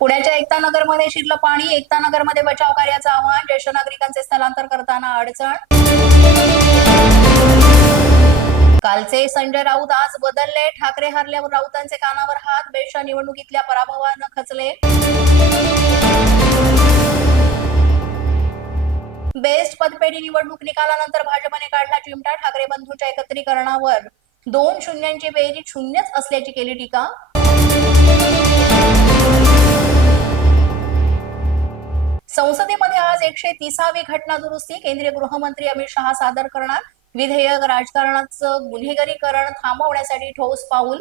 पुण्याच्या नगरमध्ये शिरलं पाणी एकता नगरमध्ये बचाव कार्याचं आव्हान ज्येष्ठ नागरिकांचे स्थलांतर करताना अडचण. कालचे संजय राऊत आज बदलले ठाकरे हरल्यावर राऊतांचे कानावर हात बेशा निवडणुकीतल्या पराभवानं खचले. बेस्ट पदपेढी निवडणूक निकालानंतर भाजपने काढला चिमटा ठाकरे बंधूच्या एकत्रीकरणावर. दोन शून्यांची बेरीज शून्यच असल्याची केली टीका. संसदेमध्ये आज एकशे तिसावी घटना दुरुस्ती केंद्रीय गृहमंत्री अमित शहा सादर करणार. विधेयक राजकारणाचं गुन्हेगारीकरण थांबवण्यासाठी ठोस पाऊल.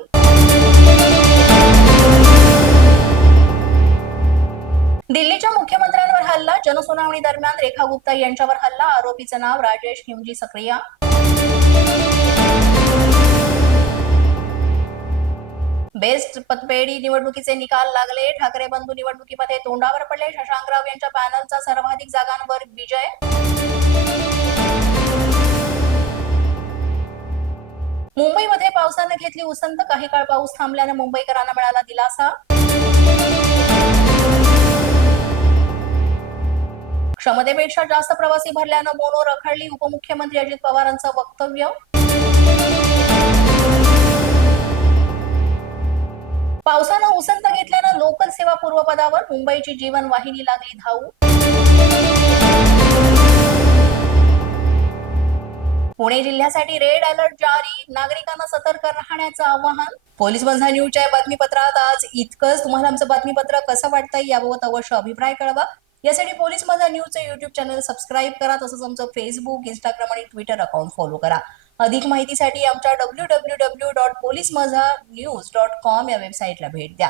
दिल्लीच्या मुख्यमंत्र्यांवर हल्ला जनसुनावणी दरम्यान रेखा गुप्ता यांच्यावर हल्ला आरोपीचं नाव राजेश हिमजी सक्रिया. बेस्ट पतपेढी निवडणुकीचे निकाल लागले. ठाकरे बंधू निवडणुकीमध्ये तोंडावर पडले. शशांकराव यांच्या पॅनलचा सर्वाधिक जागांवर विजय. मुंबईमध्ये पावसाने घेतली उसंत. काही काळ पाऊस थांबल्याने मुंबईकरांना मिळाला दिलासा. क्षमतेपेक्षा जास्त प्रवासी भरल्यानं मोनो रखडली. उपमुख्यमंत्री अजित पवारांचं वक्तव्य. लोकल पूर्वपदावर मुंबईची जीवन वाहिनी लागली धावू. पुणे जिल्ह्यासाठी रेड अलर्ट जारी. नागरिकांना सतर्क राहण्याचं आवाहन. पोलीस बंधा न्यूजच्या बातमीपत्रात आज इतकंच. तुम्हाला आमचं बातमीपत्र कसं वाटतंय याबाबत अवश्य अभिप्राय कळवा. यासाठी पोलीस माझा न्यूजचं युट्यूब चॅनल सबस्क्राईब करा तसंच आमचं फेसबुक इंस्टाग्राम आणि ट्विटर अकाउंट फॉलो करा. अधिक माहितीसाठी आमच्या W W W dot police Majha news dot com या वेबसाईटला भेट द्या.